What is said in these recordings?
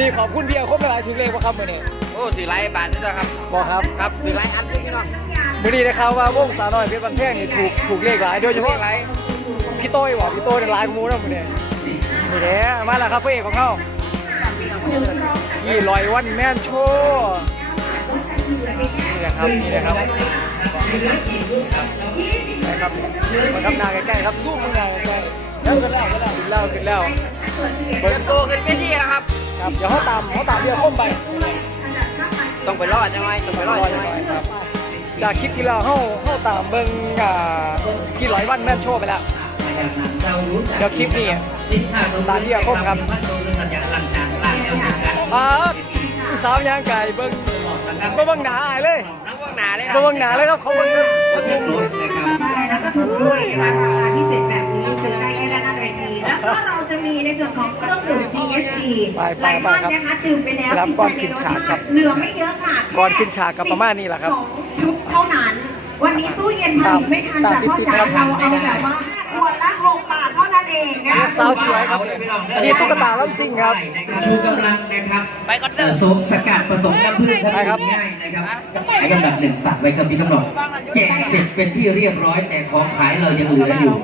วันนี้ขอบคุณพี่อาคมหลายถึงเลยว่าครับมื่อนี้โอ้ถือไรบาทนี่ครับบอกครับครับถือไรอันนี้พี่น้องมื่อนี้นะครับว่าวงสาวน้อยเพชรบันแท่งนี่ถูกถูกเลขหลายโดยเฉถือพาะไรพี่โต้ยว่ะพี่โต้ยในไลน์มูนะมื่อนี้นี่แหละมาแล้วครับพระเอกของเขายี่ลอยวันแมนโชว์นี่แหละครับนี่แหละครับนะครับมาครับหนาใกล้ๆครับสู้มือหนาใกล้ๆแล้วขึ้นแล้วขึ้นแล้วขึ้นแล้วขึ้นแล้วเปิดโตขึ้นเป็นที่แล้วครับ ครับเดี๋ยวเขาตามเขาตามพี่อาคมไปต้องไปรอดใช่ไหมต้องไปรอดใช่ไหมครับจากคลิปที่เราเข้าเข้าตามเบิ้งอ่ากี่ร้อยวันแม่นโชว์ไปแล้วเดี๋ยวคลิปนี้ตามที่อาคมครับอ่าผู้สาวย่างไก่เบิ้งบ่เบิ้งหนาอายเลยทั้งพวกหนาเลยครับ่เบิ้งหนาเลยครับเขาเบิ้งทั้งมุมเลยใช่แล้วก็ถูกด้วยราคาพิเศษแบบนี้ซื้อได้แค่ ก็เราจะมีในส่วนของเครื่องดื่ม GSP หลายท่านนะคะดื่มไปแล้วติดใจในรสชาติเหลือไม่เยอะค่ะก่อนขึ้นฉากกับประมาณนี้แหละครับสองชุดเท่านั้น วันนี้ตู้เย็นผลิตไม่ทันจากพ่อจ๋าเราเอาแบบว่าขวดละหกบาทเท่านั้นเองนะสาวสวยครับอันนี้ตุ๊กตาล้ำซิงครับชูกำลังนะครับไปก่อนเด้ผอสมสกัดผสมน้ำผึ้งไปครับง่ายนะครับไอ้กันดับหนึ่งฝากไว้กับพี่กำหนดแจกเสร็จเป็นที่เรียบร้อยแต่ของขายเรายังเหลืออยู่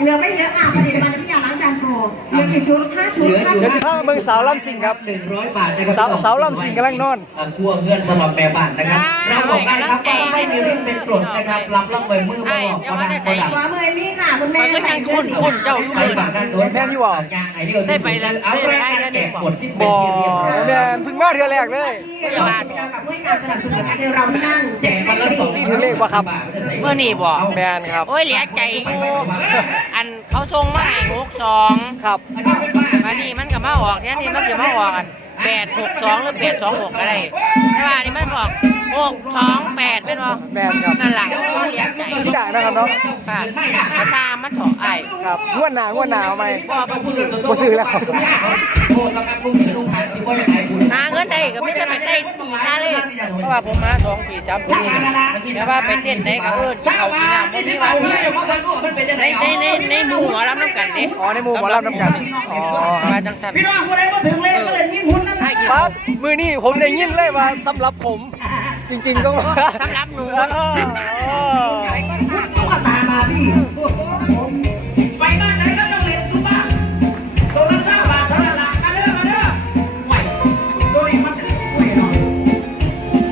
เหลือไม่เยอะอะผลิตภัณฑ์พี่ยาล้างจานโปรเหลือกี่ชุดห้าชุดห้าเดี๋ชุยวดสิพาเบิ้งสาวล้ำซิงครับหนึ่งร้อยบาทนะครับสาวสาวลำสิงกำลังนอนเครัวเงื่อนสำหรับแม่บ้านนะครับเราบอกได้ครับว่าไม่มีริ้นเป็นกรดนะครับรับล่องใบมือมาบอกก็ได้ก็ได้ขวามือเอมมี่ค่ะคุณแม่ใส่เสื้อสีขาวไปบาทด้านโน้นแม่นอยู่บ่ยางไหนเรียวที่สุดคือเอาแรงการแกะหมดสิ้นบเป็นอที่เรียบร้อยแมนเพึ่งมาเทือแรกเลยที่เรากิจกรรมกับผู้ให้การสนับสนุนการเทเราที่นั่นแจกวันละสองนี่ถือเลขปะครับเมื่อนี่บอกแมนครับโอ้ยเหลียใจอยู่อันเขาส่งมาให้หกสองครับ มานี่มันก็มาออกเนี่ยนี่มันจะมาออกกัน แปดหกสองหรือแปดสองหกก็ได้แต่ว่านี่มันบอกหกสองแปดเป็นบ่แมนครับ นั่นแหละเขาเหลียใจที่ด่างนะครับเนาะค่ะกระชามันถอไอ้ายครับงวดหนางวดหนาวไหมบ่ซื้อแล้วโทษครับลุงลุงหาสิบ่ยังไงคุณหาเงินได้ก็ไม่ได้ไปใช้ตีค่าเลยเพราะว่าผมมาสองปีจับปีแต่ว่าไปเต้นไหนก็เอิ้นกินเขาวกินน้ำบ่มีว่าในในในในหมู่หมอลำน้ำกันนี่อ๋อในหมู่หมอลำน้ำกันอ๋อครับมาจังสันพี่น้องผู้ใดมาถึงเลยก็เลยยิ้มหุ่นน้ำถ้ากิน ปั๊บมือนี่ผมได้ยินเลยว่าสำหรับผม จริงๆต้องสำหรับหนูเออเออตุ๊กตามาดิไปบ้านไหนก็ต้องเล่นซุปเปอร์ตัวละสามบาทเท่านั้นละมาเด้อมาเด้อไหวตัวนี้มันขึ้นไหวหน่อย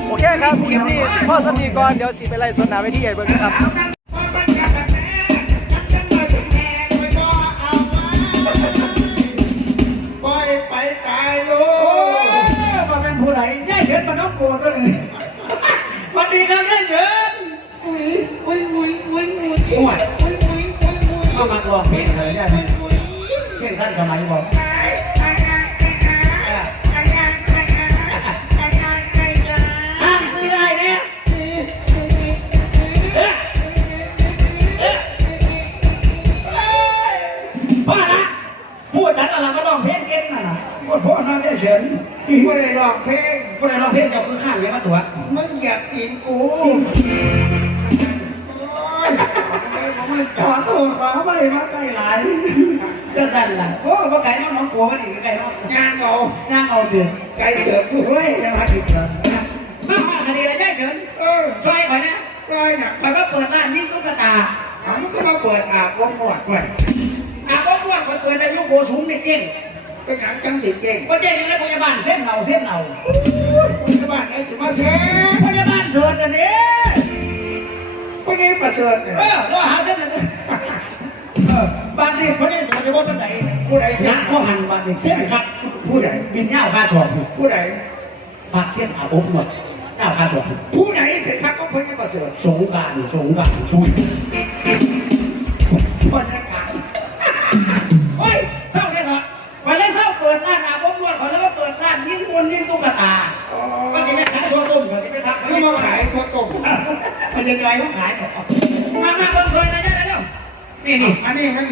โอเคครับคลิปนี้พ่อสมีก่อนเดี๋ยวสิไปไล่สนามไปที่ใหญ่เบิ้งนะครับ ดีครับย่าเฉินอุ้ยอุ้ยอุ้ยอุ้ยอุ้ยโอ้ยอุ้ยอุ้ยอุ้ยอุ้ยก็มาลองเพลงเลยเนี่ยเพลงท่านสมัยบอกห้ ไม่ได้ร้องเพลงพูดอะไรร้องเพลงจะคือข้างเลี้ยงมาตัวมึงอยากกินกูผมไม่ขอโทษขอไม่มาใกล้หลายจะสั่นล่ะโอ้ก็ไก่น้องน้องกลัวกันอีกไก่น้องงานเอาย่างเอาเดือดไก่เดือดกูเฮ้ยยังมาถึงแล้วมามาคดีอะไรได้เฉินเออช่วยข่อยนะก้อยน่ะข่อยก็เปิดร้านยิงตุ๊กตาเขาก็มาเปิดอาบวงหมดด้วยอาบว่าข่อยเปิดอายุโกสูงนี่เก่ง ไปขังจังสิเก่งก็เจ๊งเลยพยาบาลเส้นเหนาเส้นเหนาชาวบ้านไอ้สิมาเซ่พยาบาลสวนอันนี้ไปไงประเสริฐเนี่ยเออก็หาเส้นอันนี้เออบ้านนี้พระเจ้าสวนจะว่าเป็นไหนผู้ใดยัเส้นกษ์เขาหันบ้านนี้เส้นครับ ผู้ใหญ่บินเงาคาสอบผู้ใดปากเส้นอาบอบหมดเงาคาสอบผู้ใดเสร็จครับก็เพิ่งประเสริฐสงการสงการช่วย ร้านยิงบนยิงตุ๊กตาอ๋อก็จะไม่ขายตัวต้มก็จะไม่ทักเขามาขายข้าวต้มมันยังไงเขาขายมามาคนซอยนะเยอะแล้วนี่นี่อันนี้มัน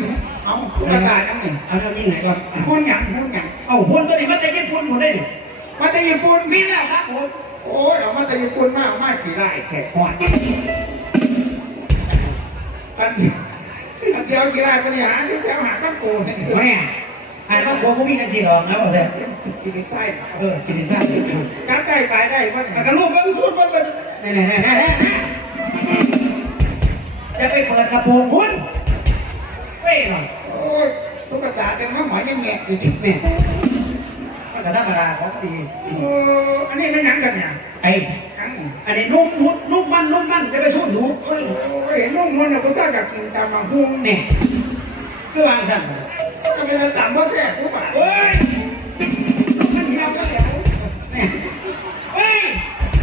เอาประกาศยังไงเอาเรื่องนี้ไหนก่อนคุณหยั่งคุณหยั่งเอาหุ้นตัวนี้มันจะญี่ปุ่นหมดได้ดิมาจากญี่ปุ่นมีแล้วครับผมโอ้ยเอามาจากญี่ปุ่นมากมากขี่ไล่แขกหอดกันที่กันที่เอาขี่ไล่ก็เนี่ยหาที่แถวหาบ้านกูเนี่ยแม่ อ่านว่าผมก็มีกันสี่หรอกนะบอกเลยเกินไส้เออกินได้กัดได้ตายได้วะเนี่ยกระลูกมันสุดมันเป็นแน่แน่แน่แน่จะไปเปิดกระโปรงคุณเป้หน่อยโอ้ยตุ๊กตาเป็นข้าวหมอยยังแงะอยู่นี่มันกระด้างกระดาของดีโอ้อันนี้ไม่หนังกันเนี่ยไอ้หนังอันนี้นุ่มนุ่มนุ่มมันนุ่มมันจะไปสู้หนูโอ้ยนุ่มมันเนี่ยก็ทราบจากกินตามมาหุ้งนี่คือวางสั่น จะเป็นตามว่าแท้กูป่ะเฮ้ยมันเหี่ยวกันแล้วนี่เฮ้ย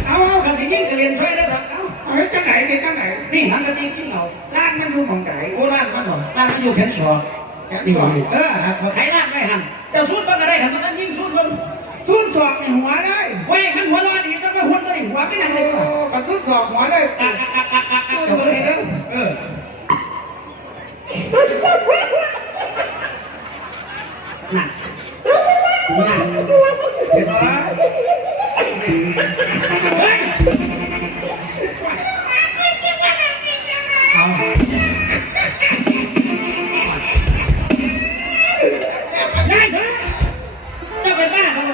เอาเอากระสียิ่งกระเรียนช่วยได้ครับเอาเอาให้จังไหนดีจังไหนนี่หันกระตีกินเอาร้านมันอยู่หมองไหนโอ้ร้านมันหรอร้านมันอยู่แขนสอนี่เออขายร้านไม่หันเจ้าสู้บ้างก็ได้หันมันยิ่งสู้บ้างซุนสอบในหัวได้เว้ยมันหัวร้อนดีต้องไปหัวตัวนี้หัวไม่ยังไงโอ้วะกับซุนสอบหัวได้กักกักกักกักกักกักเดี๋ยวเอออน่ะน่ะเห็นปะเฮ้ยเอานั่นเถอะเจ้าเป็นบ้าสมม ติ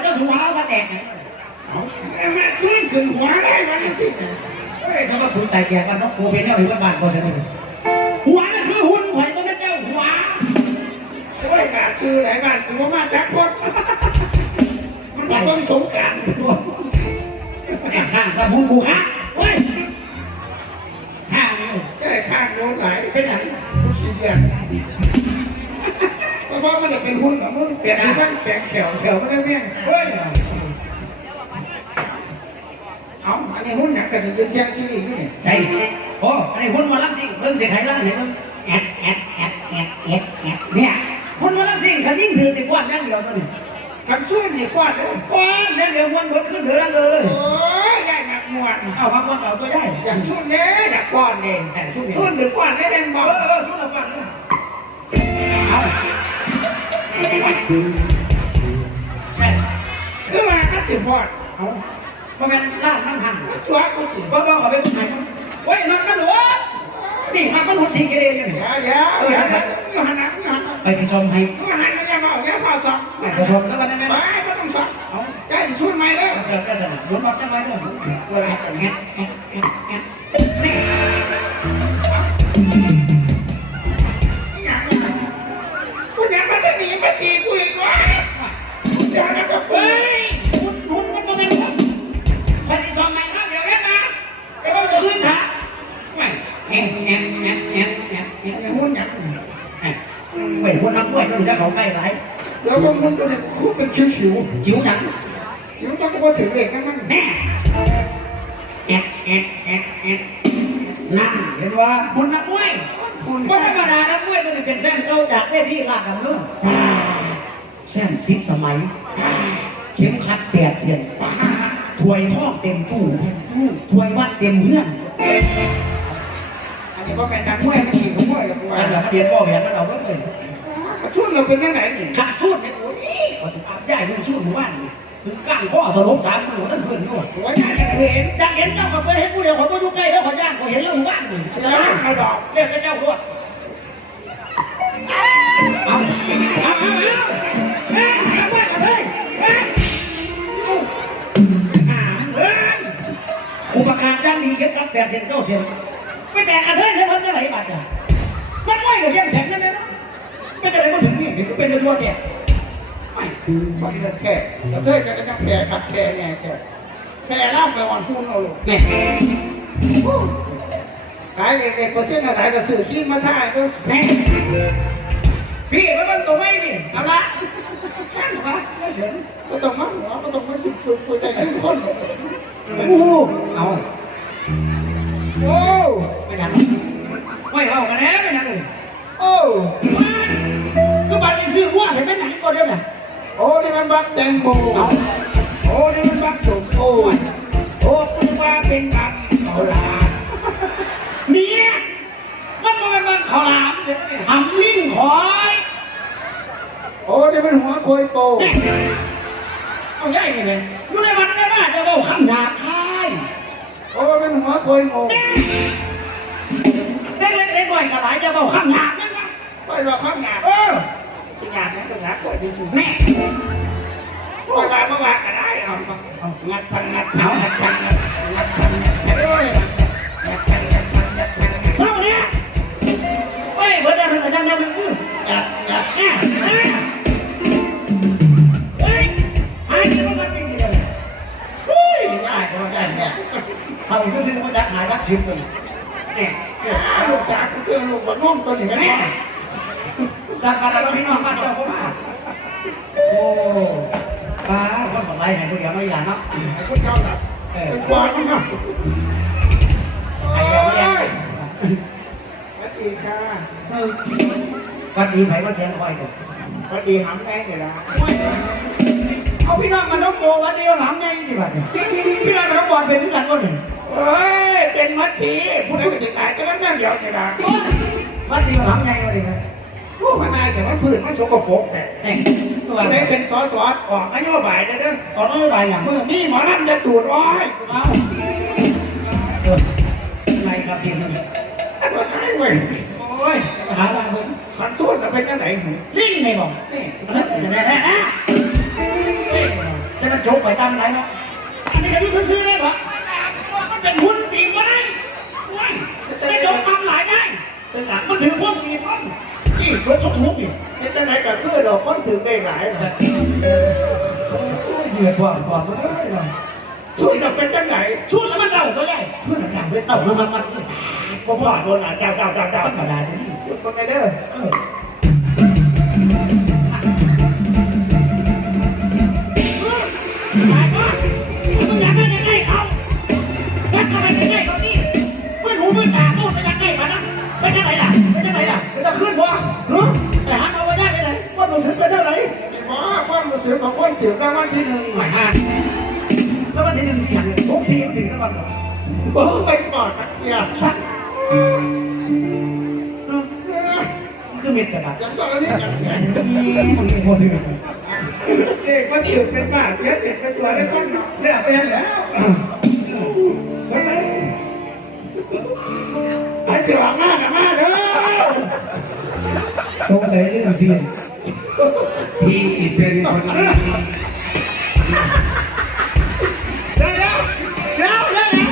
เจ้าถูกเอาซะแตกเอาแม่ซุนขึ้นหัวได้มันนี่สิเฮ้ยถ้าว่าคุณตายแก่บ้านน้องโคเป็นแนวหรือว่าบ้านก็ใช่ไหมหัวนั่นคือหุ่นหอยมันเจ้าหัวโอ้ยกาซื้อหลายบ้านกูว่ามาจากคน มันก็ต้องสงการข้างกับหุ่นผูกฮะเฮ้ยข้างแก้ข้างโดนไหลเป็นขี้เกียจเพราะว่ามันจะเป็นหุ้นกับมึงแปลงบ้านแปลงแขวแขวไม่ได้แม่งเฮ้ยเอาอันนี้หุ้นหนักกันยืนแช่งชื่ออีกนี่ใช่โอ้อันนี้หุ่นมาลังสิเพิ่งเสียหายแล้วเห็นมั้ยแอดแอดแอดแอดแอดแอดเนี่ยหุ่นมาลังสิคันยิ่งถือติดวันอย่างเดียวตัวนี้ ทำช่วยนี่กวาดเลยว้าอย่างเดียววันหมดขึ้นถือแล้วเลยโอ้ยใหญ่หนักมวนเอาพักวันเอาตัวได้อย่างช่วยเนี้ยหนักกวาดเองแต่ช่วงนี้หุ้นหรือกวาดได้แรงบเอออเออช่วงละวันเอาแม่คือมาก็สิบอดเอาบ่แม่นล่ามันหันก็จัวกูจิบ่บ่เอาไปผู้ชายมันโอ้ยมันมันหัว นี่มันมันหัวสีเกเรอย่างนี้เดี๋ยวเดี๋ยวเดี๋ยวอยู่หันหนักอยู่หันหนักไปสิชมให้อยู่หันยังมาเอาแค่ข้าสองแม่ไปชมแล้วกันได้ไมไปไม่ต้องสองเอาแกจะช่วยไหมเด้อเดี๋ยวจะสนับสนุนรถจะมาด้วย ส้นสิบสมัย เข็มขัดแปดเสียนถวยทองเต็มตู้ถวยวัดเต็มเพื่อนอันนี้ก็เป็นการมวยมันขี่ของมวยกับกูอันดับเรียนบ่เห็นมันเอาไว้เลยมาช่วยเราเป็นยังไงนี่ขาดสูตรเนี่ยโอ้ยขอสิอาบได้เรื่องสูตรหมู่บ้านนี่ถึงก้างข้อสลบสามมือนั่นเพื่อนด้วยหัวใหญ่กันเห็นอยากเห็นเจ้ากับไปเห็นผู้เดียวขอไปดูใกล้แล้วขอย่างขอเห็นแล้วหมู่บ้านนี่แล้วเอาดอกเรียกเจ้าด้วยเอาเอาเอา อุปการย่างดีเก็บรับแปดเซนเก้าเซนไม่แต่กระเทยเซนพันจะไหนบาทอะมันไม่กับยังแข็งนั่นนะไม่จะไหนมาถึงนี่นี่ก็เป็นเรื่องเนี่ไม่มันจะแค่แต่เธอจะจะแค่ขัดแค่ไงแค่แค่ล่ามไปวันพูนเอาลูกแม่ขายเด็กๆเปอร์เซ็นอะไรก็สื่อขี้มาท่าก็แม่พี่มันเป็นตัวไม่นี่เอาละช่างวะไม่เสียก็ต้องมาหัวก็ต้องมาสุดสุดคุยใจขึ้นคน โอ้เอาโอ้ไม่ยังไม่เอากันแล้วไม่ยังเลยโอ้ก็บัตรซื้อว่าเห็นไหมหนังก็เดียวน่ะโอ้นี่มันบักแตงโมโอ้นี่มันบักสมโอ้โอ้คุณว่าเป็นบัตรเขาลามเนี่ยมันก็เป็นบัตรเขาลามทำลิ้นหอยโอ้นี่มันหัวโคยโปเอาใหญ่เลยอยู่ในวั คำหยาบคายโอ้เป็นหัวโคยโมเด็กเล็กเด็กบ่อยกระไรจะบอกคำหยาบนั่นวะไปว่าข้างหยาบเออหยาบนะเป็นหยาบกว่าที่สุดแม่เมื่อวานเมื่อวานก็ได้เอาเอางัดทันงัดทันงัดทันงัดงัดทันงัดทันโอ้ยงัดทันงัดทันงัดทันเศร้าเนี่ยเฮ้ยเบิร์ดได้ถึงอาจารย์ได้มันอื้องัดงัดเนี่ยเฮ้ยหายที่มันก็มีเดีย ทำซื้อๆมันจะหายรักสิบตัวเนี่ยลูกสาวก็คือลูกบอลนุ่มตัวนี้ไม่แม่ได้ดังมาแล้วพี่น้องบ้านเจ้าก็มาโอ้ป้าคนของไรไหนคนเดียวไม่อยากเนาะคุณเจ้าแบบเป็นควายมั้งไอ้เราเนี่ยสวัสดีค่ะวันดีไผ่ก็แทงคอยกันสวัสดีหำแม่เนี่ยนะ เอาพี่น้องมาน้องโกวันเดียวหลังไงสิบัดเนี่ยพี่น้องมาน้องบอลเป็นที่กันก็หนึ่งเฮ้ยเป็นมัดทีผู้ใดก็จะตายก็นั้นเดียวเนี่ยนะวันเดียวหลังไงก็ได้ไหมผู้พนายแต่ว่าพื้นมันสกปรกแต่เอ้ยตัวผู้ไหใดนเป็นสอสอออกนโยบายเด้อตอนนั้นไปอย่างมือนี่หมอนั่นจะตูดร้อยเอาเออไม่ครับพี่นี่อันว่าไอ้เว้ยโอ้ยหาว่าเพิ่นขันสู้จะเป็นยังไงหูลิ้นไม่บอกนี่ จะได้แน่จะมาโจกไปตามไหนเนาะอันนี้ก็ยุ่งซื้อเลยเหรอมันเป็นหุ้นตีมาได้ว้ายไม่โจกตามหลายได้เป็นหลังมันถือพวกตีมันนี่รถทุกๆอยู่เป็นยังไงกับเพื่อดอกมันถือไปหลายนะเหยื่อกว่าก่อนมันได้เลยช่วยจะเป็นยังไงช่วยแล้วมันเดาตัวใหญ่เพื่อนมันเดาด้วยเต่ามันมันมันผมว่าโดนอะดาวดาวดาวดาวธรรมดาเนี่ยคนไงเด้อ สงสัยเรื่องเสียงพี่เป็นคนดีเดี๋ยวเดี๋ยวเดี๋ยวเดี๋ยว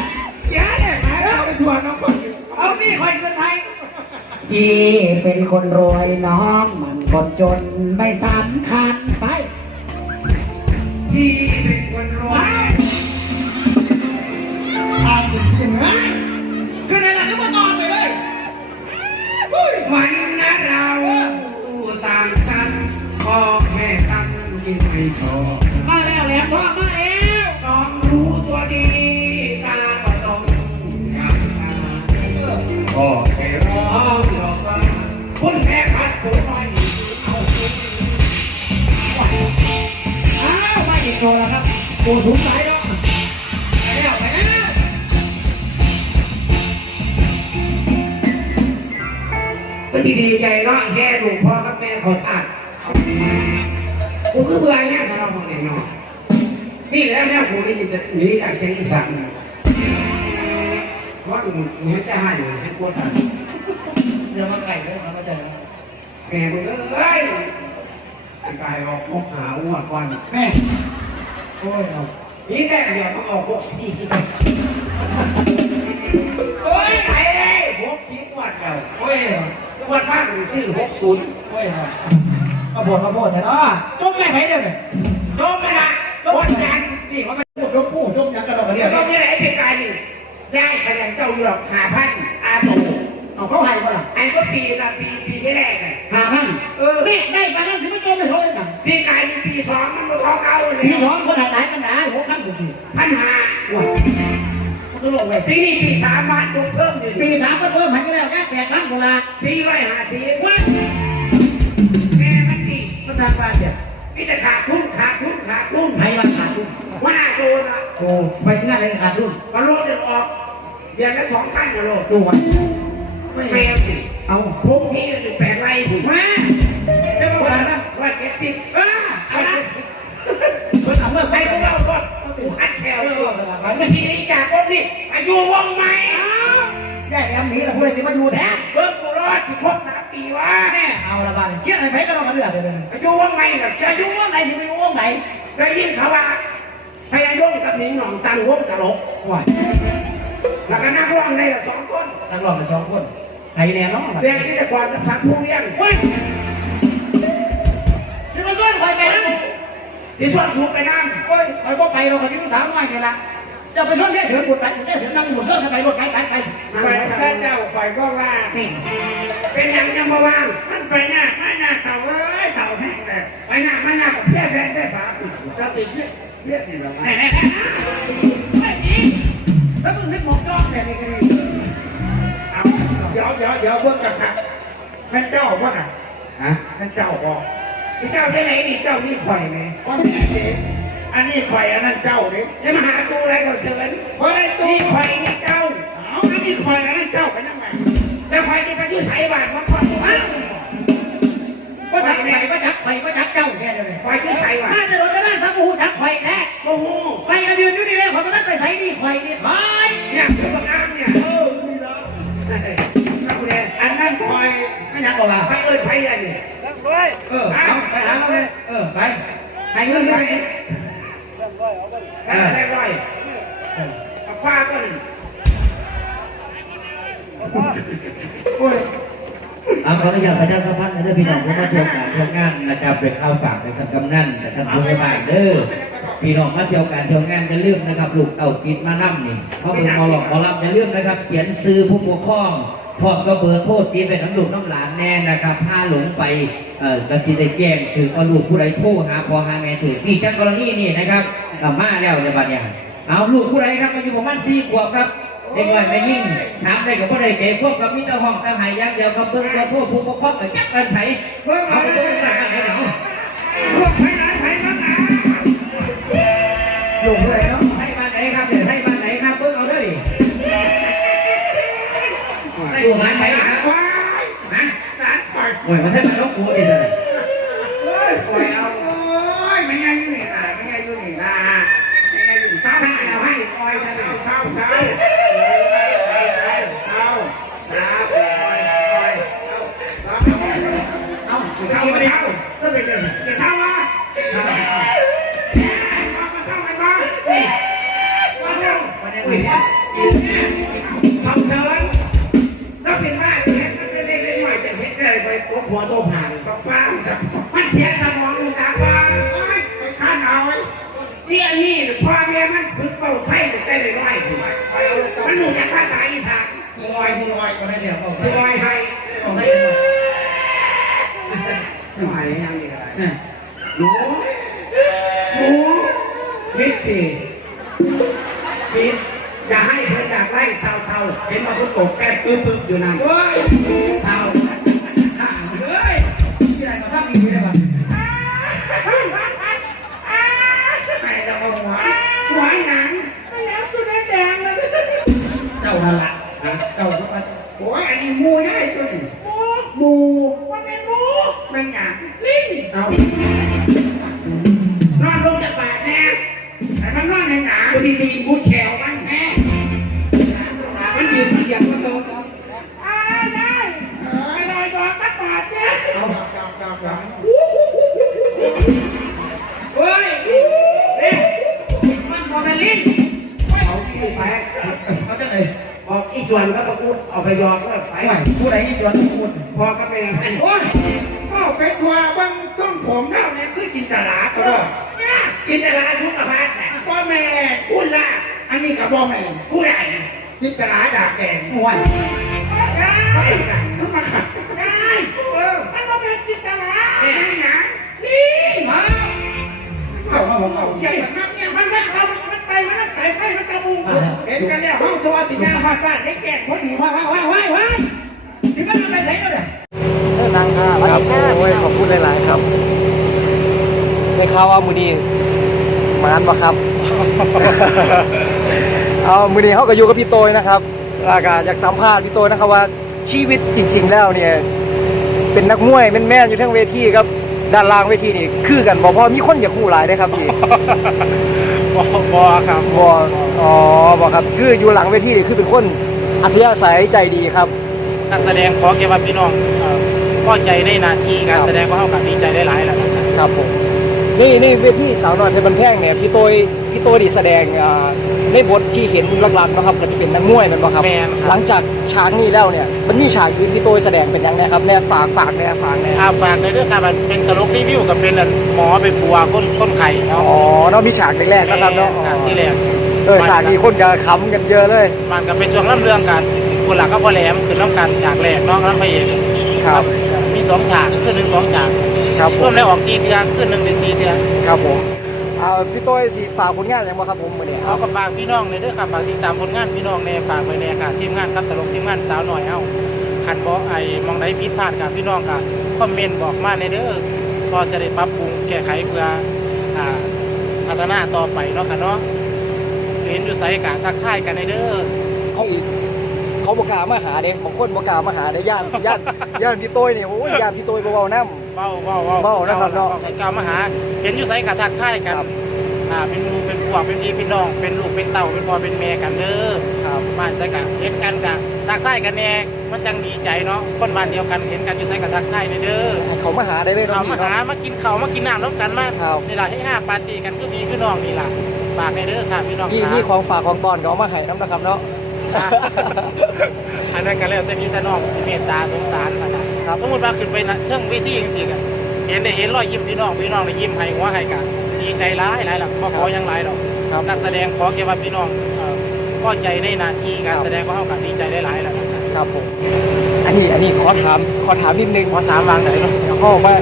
เสียเนี่ยมาแล้วไปทัวร์น้องคนเอานี่คอยเงินไทยพี่เป็นคนรวยน้องมันคนจนไม่สำคัญไปพี่เป็นคนรวยอ่านเป็นเสียงนะคือในหลังก็มานอนไปเลยวันนั้น เราต่างชั้นขอแค่ตั้งกินไม่พอมาแล้วแหลมพ่อมาแล้วน้องรู้ตัวดี ตาก็ต้องยาวตาขอแค่ร้องหลอกว่าคุณแม่พัดผู้น้อยเอาเอาวมาอีกโชว์แล้วครับโอ้สูงสายแล้ว ก็ดีดีใจเนาะแค่ดูพ่อกับแม่ขอทานกูก็เบื่อเนี่ยถ้าเรามองเห็นเนาะนี่แหล้วแม่กูได้ยินจะหนีจากเสียงอีสานนะว่ากูเหมือนจะให้อยู่ฉันกลัวทันเดี๋ยวมาไก่เลยมาเจอแม่มึงเอ้ยกายออกมกหาอ้วนวันแม่โอ้ยเอานี่แน่เดี๋ยวมาออกพวกสี่โอ้ยไอ้พวกสี่อ้วนเดียวโอ้ยอ้ วนมากหรือสี่หกศูนย์โอ้ยเอามาบดมาบดแต่เนาะจมไม่ไหวเดี๋ยวนี้โดนไหมล่ะโดนกันนี่มันไม่พูดยกพูดยกยังกระโดดกระเดีเดี๋ยยววเราไม่ได้ไอ้พี่กายนี่ได้คะแนนเจ้าอยู่หรอกหาพันอาโตเอาเขาให้ก็ล่ะไอ้ก็ปีละปีปีที่แรกไงห้าพันเออนี่ได้ไปนั่นสิไม่จมไม่เขาเลยกันพี่กายนี่ปีสองมันมาท้องเอาเลยพี่สองคนหายหลายกันหนาหกพันกว่าทีพันหา ว้ามันก็ลงไปปีนี้ปีสามพันยกเพิ่มดิปีสามก็เพิ่มให้ไปแล้วแค่แปดพันกว่าละสี่ร้อยห้าสิบว้าแม่มันดีภาษาปลาเจ็ดมีแต่ขาดทุนขาดทุนขาดทุนให้มาขาดทุนว่าโดนอะโอ้ไปงานอะไรขาดทุนมาโลดเดือดออกเดือนละสองพันกว่าโลดูวันแม่สิเอาทุกทีหนึ่งแปดไร่ผมมาเดี๋ยวมาว่าขาดนะว่าเจ็ดสิบเออเอาละเพิ่นเอาเมื่อไปไปพวกเรา ก็ถูกคัดแถวเลยเมื่อทีนี้จากคนนี้อายุวงใหม่ได้แล้วหนีละผู้ใดสิมาอยู่แท้เบิ่งกูรอดที่ครบสามปีวะแน่เอาละบ้านเชื่ออะไรไปก็ต้องมาเลือกเลยอายุวงใหม่แบบจะจะอาอยุยู่ว่างไหนสิไปอยู่ว่างไหนได้ยินเขาว่าพยายงกับหนิงหน่องตังวงตลกว่าแล้วก็นักร้องได้ละสองคนนักร้องเป็นสองคนไทยแน่นอนเรียนที่จะก่อนกับสังผู้เลี้ยง ที่ส่วนสูงไปนั่งโอ้ยคอยบ่ไปเราคนที่สาวน้อยนี่ละจะไปส่วนเที่ยวเสือบุญไปเที่ยวเสือนั่งบุญส่วนไปรถไปไปไปไปแค่เจ้าคอยก็ว่านี่เป็นอย่างยังมาว่างมันไปหน้าไม่หน้าเต่าเอ้ยเต่าแห้งเลยไปหน้ามาหน้ากับเพี้ยแฟนได้ฝาจะติดเพี้ยเพี้ยนี่หรอแน่แน่แน่ไม่ดีถ้ามึงให้หมอกจ้องเนี่ยนี่ก็ดีเอาเดี๋ยวเดี๋ยวเดี๋ยวเพิ่งกันครับแม่เจ้าว่าน่ะฮะแม่เจ้าบอก เจ้าที่ไหนนี่เจ้านี่ข่อยไหมว่าแม่เด็อันนี้ข่อยอันนั้นเจ้าดิจะมาหาตูอะไรกับเสือนเพราะได้ตัวนี่ข่อยนี่เจ้าเอาอันนี้ข่อยอันนั้นเจ้าไปยังไงแล้วข่อยที่ไปยุ่ใส่บาทมาก่อนว่าว่าจักไข่ว่าจักไข่ว่าจักเจ้าแค่เดียวเลยข่อยยุ่ใส่บาทถ้าจะโดนจะได้สักหูจักไข่แท้โอ้โหไข่กันยืนอยู่นี่เลยข่อยมาตั้งไปใส่นี่ไข่นี่ไข่เนี่ยคือบังอ้ามเนี่ยเออนี่เนาะนักเรียนอันนั้นไข่ไม่ยังบอกว่าไปเอ้ยไปอะไรเนี่ย เออเอาไปหาเราเลยเออไปไปเงินไปไปอะไรร้อยกับฟ้าก็เลยโอ้ยเอาขออนุญาตประชาสัมพันธ์นะเด้อพี่น้องผู้มาเที่ยวการเที่ยวงานนะครับเป็นข่าวฝากเป็นคำกำนันแต่ท่านผู้ใหญ่บ้านเด้อพี่น้องมาเที่ยวการเที่ยวงานจะลืมนะครับลูกเต่ากินมานั่นี่เพราะเบิ่งหมอหลอกหมอลำจะลืมนะครับ เขียนซื้อผู้ปกครอง พร้อมก็เบอร์โทษตีเป็นน้ำหลูกน้ำหลานแน่นะครับพาหลงไปเอ่อกสิได้แจ้งถือว่าลูกผู้ใดโทรหาพอหาแม่ถือนี่จากกรณีนี่นะครับเอามาแล้วในบัดเนี้ยเอาลูกผู้ใดครับอาอยุประมาณสี่ขวบครับเด็กน้อยไม่ยิ่งถามได้กับพ่อได้เก๋พวกกับมิตรห้องตาหายยักษ์เดียวกับเบิ้งกับพวกผู้ปกครองกับจักกันไผเอาไปเบิ้งกันให้เหนาพวกไผ่ไหนไผ่มาหนาลูกผู้ใดเนาะ กหลานไหนครับควายฮะหลานปล่อยโอ้ยมันให้มาลบกูอีกเลยเฮ้ยปล่อยเอาโอ้ยไม่ไงอยู่นี่นะไม่ไงอยู่นี่นะไม่ไงอยู่เศร้าถ้าเศร้าเอาให้คอยกันเศเอาร้าเศร้าเศร้า มิดสิมิดอย่าให้เพื่อนอยากไล่เศร้าๆเห็นมาคุณตกแก้ปึ๊บปึ๊บอยู่นั่นเฮ้ยเศร้าเฮ้ยที่ไหนก็พักดีได้ป่ะไม่เราหัวหัวหนังเจ้านั่นละฮะเจ้าก็โอ้ยอันนี้มูย่ายตัวนี้ เฮ้ยมันบ่เป็นลิ้นเอาสิไปเอาจังเลยบอกอีส่วนก็ประกุดเอาไปยอมก็ไปผู้ใดที่จวนพูดพอก็ไปให้โอ้ยเข้าไปทัวร์บ้างส้มผมเน่าเนี่ยคือจินตลาตัวเนี่ยกินแต่ละชุดละพัดน่ะพ่อแม่พูดละอันนี้กับพ่อแม่พูดอะไรนะจินตลาดาบแดงห่วยไปกันทุกมาขัดได้เออมันมาเป็นจินตลาไม่หนัง นี่มาเอาเอาเอาเสียงแบบนั้นเนี่ยมันไม่เอามันไปมันใส่ไฟมันกระบุงเห็นกันแล้วห้องสวัสดิ์ยาบ้านบ้านได้แก่พอดีว้ายว้ายว้ายว้ายว้ายที่มันไปไหนแล้วเนี่ยครับโอ้ยขอบคุณหลายๆครับในข่าวว่ามือนี้มานบ่ครับ เอามือนี้เขาก็อยู่กับพี่โตยนะครับแล้วก็อยากสัมภาษณ์พี่โตยนะครับว่าชีวิตจริง ๆ แล้วเนี่ย เป็นนักมวยเป็นแม่นอยู่ทั้งเวทีครับ ด้านล่างเวทีนี่คือกันบ่พอมีคนอยากคู่หลายได้อครับพี่บอบอครับบ่อ๋อบ่ครับคืออยู่หลังเวทีนี่คือเป็นคนอัธยาศัยใจดีครับ นักแสดงขอเก็บว่าพี่น้องเอ่อพอใจในหนาทีการแสดงก็เข้ากับดีใจได้หลายแล้วนะครับ ครับผม นี่นี่เวทีสาวน้อยเพชรบันแพงเนี่ยพี่โตยพี่โตยดีแสดงอ่าในบทที่เห็นหลักๆนะครับก็จะเป็นนักมวยแมันบ่ครับ แม่นครับ หลังจากฉากนี้แล้วเนี่ยมันมีฉากอื่นพี่โตยแสดงเป็นยังไงครับแน่ฝากฝากแน่ฝากแน่อาฝากในเรื่องการเป็นตลกรีวิวกับเป็นหมอเป็นปัวคนคนไข่อ๋อเนาะเนาะมีฉากแรกๆนะครับเนาะฉากที่แรกเออฉากนี้คนจะขำกันเยอะเลยมันก็เป็นช่วงล่ำเรื่องกันคนหลักก็พอแหลมคือน้ำกันฉากแรกเน้องน้ำพระเอกครับ มีสองฉากขึ้นหนึ่งสองฉาก ครับผร่วมมแล้วออกซีเทือขึ้นหนึ่งเป็นซีเทือครับผมเอาพี่โต้ยสีฝากผลงานอย่างบ่ครับผมมื้อนี้เอาก็ฝากพี่น้องในเด้อครับฝากติดตามผลงานพี่น้องในฝากไว้ในค่ะทีมงานครับตลกทีมงานสาวหน่อยเอาคันบ่ไอ้มองใดผิดพลาดกับพี่น้องกับคอมเมนต์บอกมาในเด้อพอจะได้ปรับปรุงแก้ไขเพื่ออ่าพัฒนาต่อไปเนาะค่ะเนาะเห็นอยู่ไสกะทักทายกันในเด้อเขาอีกเขาบ่กล้ามาหาเด้บางคนบ่กล้ามาหาเด้ย่านย่านย่านพี่โต้ยนี่โอ้ยย่านพี่โต้ยบ่เว้านํ เบ้าเบ้าเบ้าเว้านะครับเนาะใส่กาวมาหา เห็นอยู่ไสกะทักทายกันครับอ่าเป็นหมูเป็นพวกเป็นพี่เป็นน้อง เป็นลูกเป็นเต่าเป็นพ่อเป็นแม่กันเด้อครับบ้านไสกะเห็นกันกะทักทายกันแน่มันจังดีใจเนาะคนบ้านเดียวกันเห็นกันอยู่ไสกะทักทายในเด้อเขามาหาได้เลยเนาะเขาพี่มาเนาะหามากินข้าวมากินน้ำน้ำกันมาครับนี่ล่ะให้ห้าปาร์ตี้กันคือพี่คือน้องนี่ล่ะฝากในเด้อค่ะพี่น้องนี่ครับนี่ของฝากของตอนก็เอามาให้นํนะครับเนาะอันนั้นก็แล้วแต่พี่แต่น้องสิเมตตาสงสารนะครับ สมมติว่าขึ้นไปนะเครื่องเวทีจังซี่กันเห็นได้เห็นรอยยิ้มพี่น้องพี่น้องได้ยิ้มให้หัวให้กันดีใจร้ายหลายหลักบ่ขอหยังหลายดอกครับนักแสดงขอแค่ว่าพี่น้องเอ่อพอใจในหน้าที่การครับแสดงก็เท่ากันดีใจได้หลายแล้วนะครับครับผมอันนี้อันนี้ขอถามขอถามนิดนึงขอถามวางไหนเนาะแล้วก็ว่า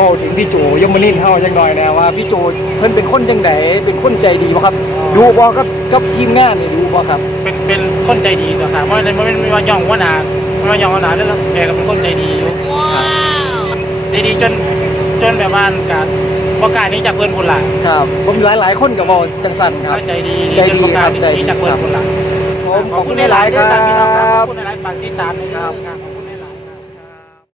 บอกถึงพี่โจยมนินทร์เฮาจังหน่อยนะว่าพี่โจเพิ่นเป็นคนจังไดเป็นคนใจดีบ่ครับ ดูบ่กับกับทีมงานนี่ดูบ่ครับ เป็นเป็นคนใจดีตัวค่ะเพราะในมันไม่ว่าย่องว่าหนา ไม่ว่าย่องว่าหนาแล้วแกก็เป็นคนใจดีอยู่ใจดีจนจนแบบว่าการประกล้าศนี้จากเพื่อนคนหลังครับ ผมหลายหลายๆคนก็บอกจังสันครับใจดีใจดีจนประกล้าศครับใจดีนี้จากเพื่อนคนหลังผมขอบคุณหลายๆครัขบอบคุณหลายๆฝากติดตามด้วยครับขอบคุณ